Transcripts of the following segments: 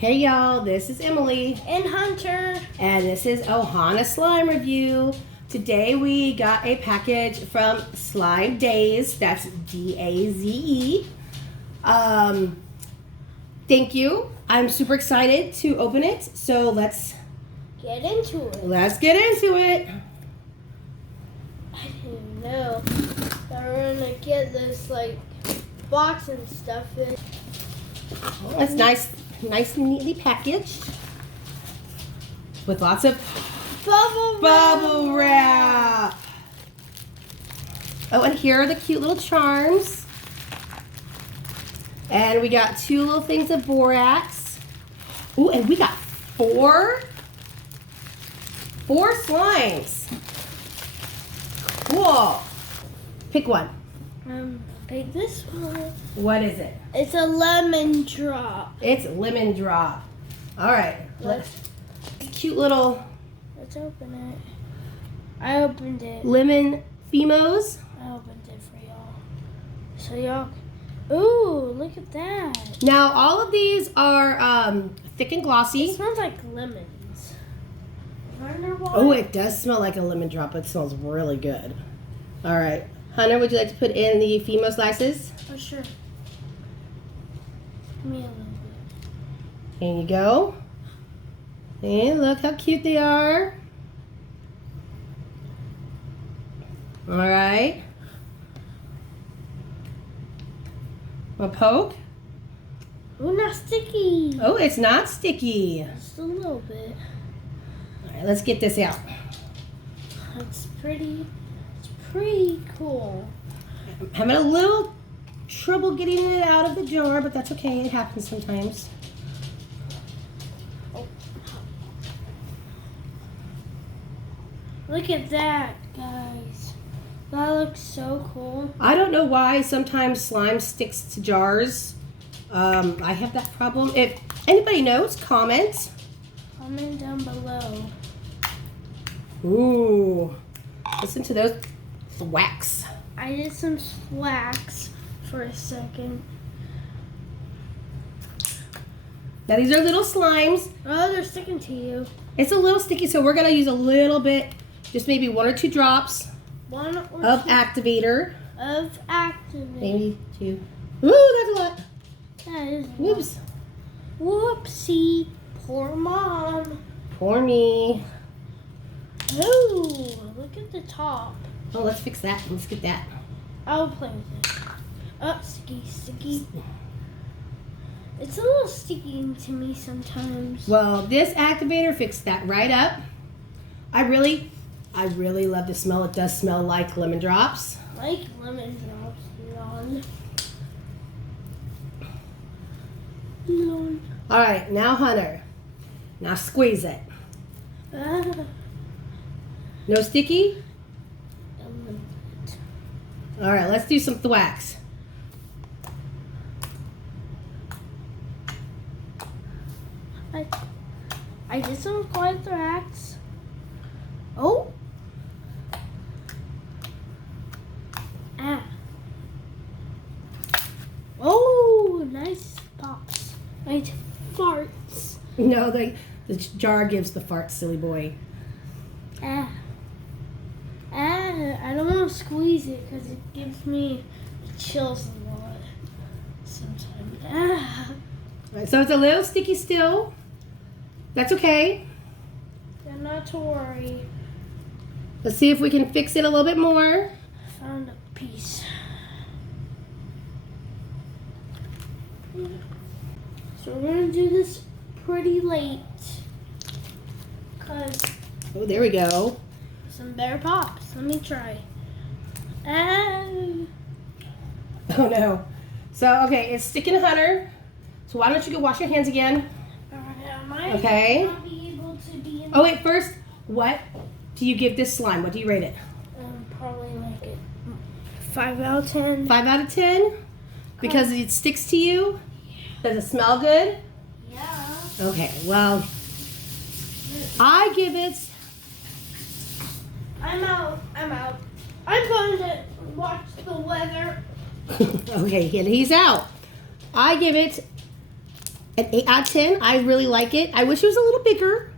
Hey y'all, this is Emily. And Hunter. And this is Ohana Slime Review. Today we got a package from Daze. That's D-A-Z-E. Thank you. I'm super excited to open it. So let's get into it. Let's get into it. I didn't know that we're gonna get this box and stuff in. It's nice and neatly packaged with lots of bubble wrap. Oh, and here are the cute little charms. And we got 2 little things of borax. Ooh, and we got 4 slimes. Cool. Pick one. Pick this one. What is it? It's a lemon drop. It's lemon drop. All right. Cute little. Let's open it. I opened it. Lemon Fimos. I opened it for y'all. So y'all. Ooh, look at that. Now all of these are thick and glossy. It smells like lemons. Wonder why? Oh, it does smell like a lemon drop. It smells really good. All right. Hunter, would you like to put in the Fimo slices? Oh, sure. Give me a little bit. Here you go. And look how cute they are. All right. A poke. Oh, not sticky. Oh, it's not sticky. Just a little bit. All right, let's get this out. It's pretty cool. I'm having a little trouble getting it out of the jar, but that's okay. It happens sometimes. Oh. Look at that, guys. That looks so cool. I don't know why sometimes slime sticks to jars. I have that problem. If anybody knows, comment. Comment down below. Ooh. Listen to those wax. I did some wax for a second. Now these are little slimes. Oh, they're sticking to you. It's a little sticky, so we're gonna use a little bit, just maybe 1 or 2 drops of activator. Of activator. Maybe 2. Ooh, that's a lot. That is. Whoops. Whoopsie. Poor mom. Poor me. Ooh, look at the top. Oh, let's fix that. Let's get that. I'll play with it. Oh, sticky. It's a little sticky to me sometimes. Well, this activator fixed that right up. I really love the smell. It does smell like lemon drops. Like lemon drops, Yawn. All right, now Hunter. Now squeeze it. No sticky? A little bit. All right, let's do some thwax. I did some quiet thwax. Oh. Ah. Oh, nice pops. Nice farts. No, the jar gives the fart, silly boy. I don't want to squeeze it because it gives me chills a lot sometimes. All right, so it's a little sticky still. That's okay. And not to worry. Let's see if we can fix it a little bit more. Found a piece. So we're going to do this pretty late. Because Oh, there we go. some better pops. Let me try. Oh no. So, okay, it's sticking to Hunter. So why don't you go wash your hands again? Okay. Not be able to be in Oh wait, first, what do you give this slime? What do you rate it? probably like it 5 out of 10. 5 out of 10? Because it sticks to you? Does it smell good? Yeah. Okay, well, I give it... I'm out. I'm going to watch the weather. Okay, and he's out. I give it An 8 out of 10. I really like it. I wish it was a little bigger.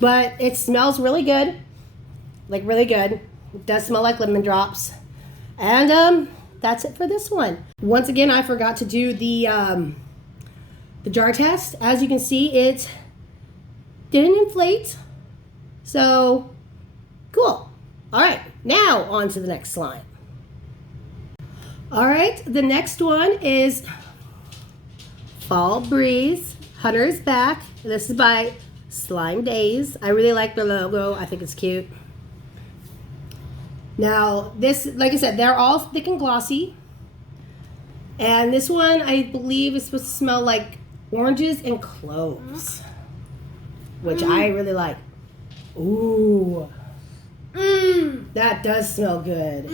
But it smells really good. Like really good. It does smell like lemon drops. And that's it for this one. Once again, I forgot to do the jar test. As you can see, it didn't inflate. So, cool. All right, now on to the next slime. All right, the next one is Fall Breeze. Hunter's Back. This is by Slime Daze. I really like the logo. I think it's cute. Now, this, like I said, they're all thick and glossy. And this one, I believe, is supposed to smell like oranges and cloves, which I really like. Ooh. That does smell good.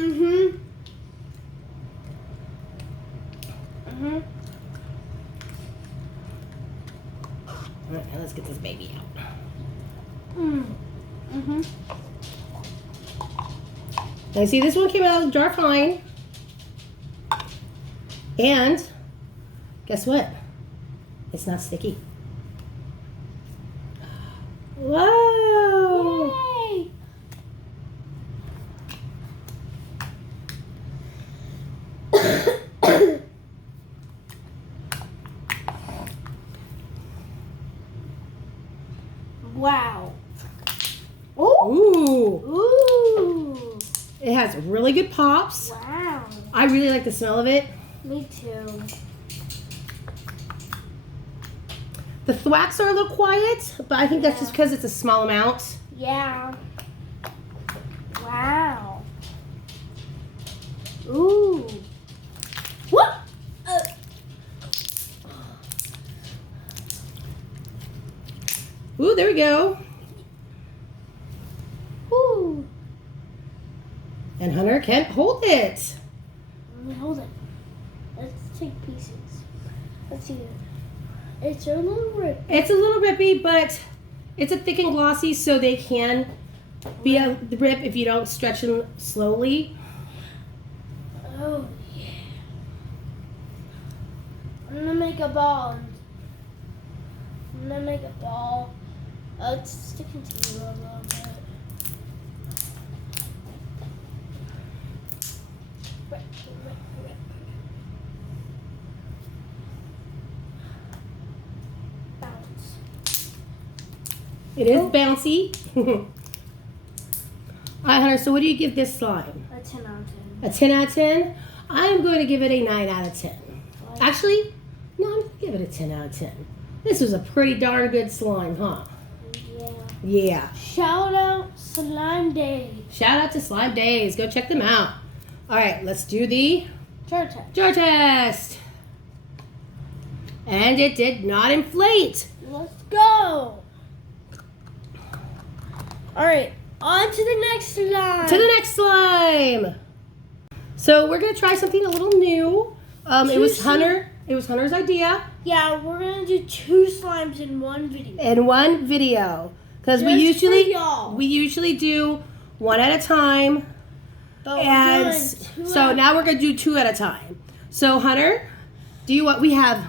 All right, now let's get this baby out. Now, see, this one came out of the jar fine. And guess what? It's not sticky. Whoa! Yay! Wow. Ooh! Ooh! It has really good pops. Wow. I really like the smell of it. Me too. The thwacks are a little quiet, but I think that's just because it's a small amount. Yeah. Wow. Ooh. What? Ooh, there we go. Ooh. And Hunter can't hold it. Let me hold it. Let's take pieces. Let's see. It's a little rip. It's a little rippy, but it's a thick and glossy, so they can be a rip if you don't stretch them slowly. Oh, yeah. I'm gonna make a ball. I'm gonna make a ball. It's sticking to me a little bit. Bounce. It is bouncy. All right, Hunter, so what do you give this slime? A 10 out of 10. A 10 out of 10? I am going to give it a 9 out of 10. Why? Actually, no, I'm going to give it a 10 out of 10. This was a pretty darn good slime, huh? Yeah. Yeah. Shout out Slime Day. Shout out to Slime Daze. Go check them out. All right, let's do the Jar test. jar test. And it did not inflate. Let's go. All right, on to the next slime. To the next slime. So we're gonna try something a little new. It was Hunter's idea. Yeah, we're gonna do 2 slimes in one video. In one video, because we Just for usually y'all. do one at a time, But and we're doing 2 so now we're gonna do 2 at a time. So Hunter, do you what we have?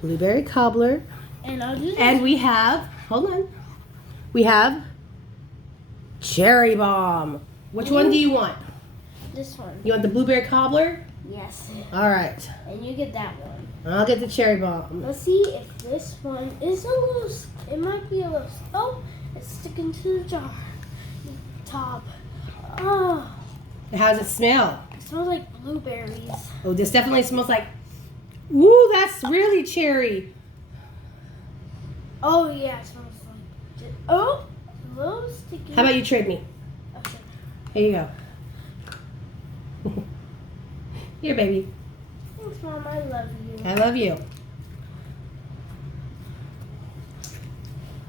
Blueberry cobbler, And I'll do this. and we have we have cherry bomb. Which one do you want? This one. You want the blueberry cobbler? Yes. All right, And you get that one. I'll get the cherry bomb. Let's see if this one is a little. It might be a little. Oh, it's sticking to the jar. Top. Oh, How does it smell? it smells like blueberries. Oh, this definitely smells like. Ooh, that's really cherry. Oh yeah, it smells like. Oh, a little sticky. How about you trade me? Okay. Here you go. Here, baby. Thanks, Mom. I love you. I love you.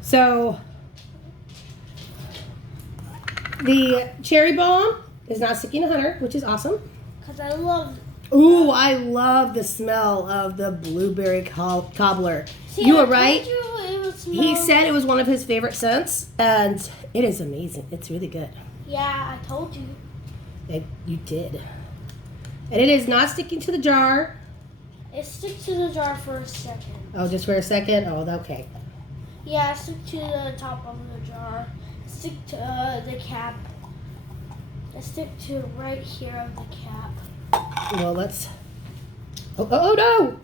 So, the cherry bomb is not sticking to Hunter, which is awesome. Cause I love. Ooh, I love the smell of the blueberry cobbler. See, You I were told right. you it would smell. He said it was one of his favorite scents, and it is amazing. It's really good. Yeah, I told you. You did. And it is not sticking to the jar. It sticks to the jar for a second. Oh, just for a second? Oh, okay. Yeah, stick to the top of the jar. Stick to the cap. Stick to right here of the cap. Well, let's... Oh, no!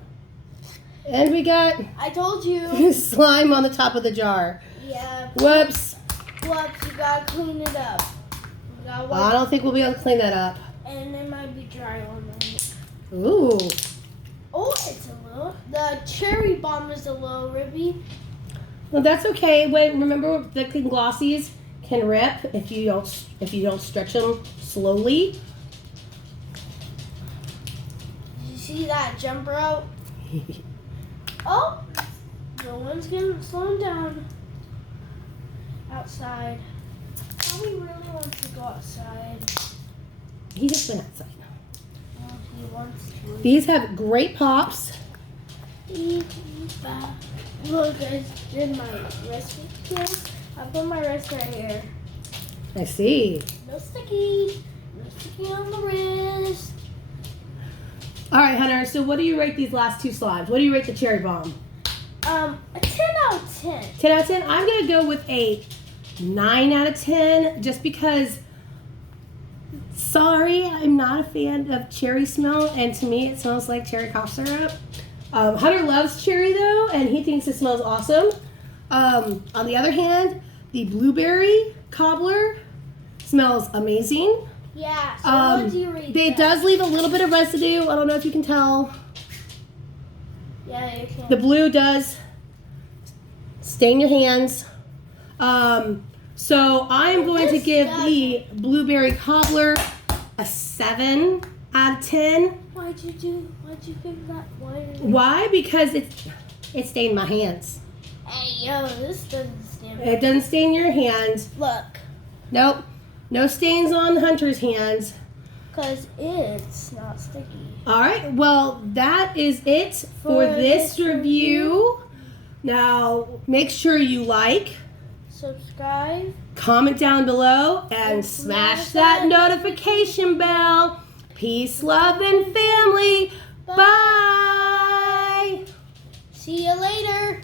And we got I told you. slime on the top of the jar. Yeah. Whoops. Whoops, you gotta clean it up. You gotta Well, I don't think we'll be able to clean that up. And it might be dry on it. Ooh. Oh, it's a little. The cherry bomb is a little ribby. Well, that's okay. Remember, the glossies can rip if you don't stretch them slowly. Did you see that jump rope? Oh, the one's getting slowed down. Outside. Probably really wants to go outside. He just went outside. Well, he wants to. These have great pops. Look, I did my wrist here. I put my wrist right here. I see. No sticky. No sticky on the wrist. All right, Hunter. So, what do you rate these last two slimes? What do you rate the cherry bomb? A 10 out of 10. 10 out of 10. I'm gonna go with a 9 out of 10, just because. Sorry, I'm not a fan of cherry smell, and to me, it smells like cherry cough syrup. Hunter loves cherry though, and he thinks it smells awesome. On the other hand, the blueberry cobbler smells amazing. Yeah, so what do you rate It that? does leave a little bit of residue. I don't know if you can tell. Yeah, you can. The blue does stain your hands. So I'm going to give the blueberry cobbler a 7 out of 10. Why'd you give that? Why? Because it stained my hands. Hey, yo, this doesn't stain. It doesn't stain your hands. Look. Nope. No stains on Hunter's hands. Because it's not sticky. All right. Well, that is it for this review. Now, make sure you like, subscribe, comment down below, and smash that notification bell. Peace, love, and family. Bye. See you later.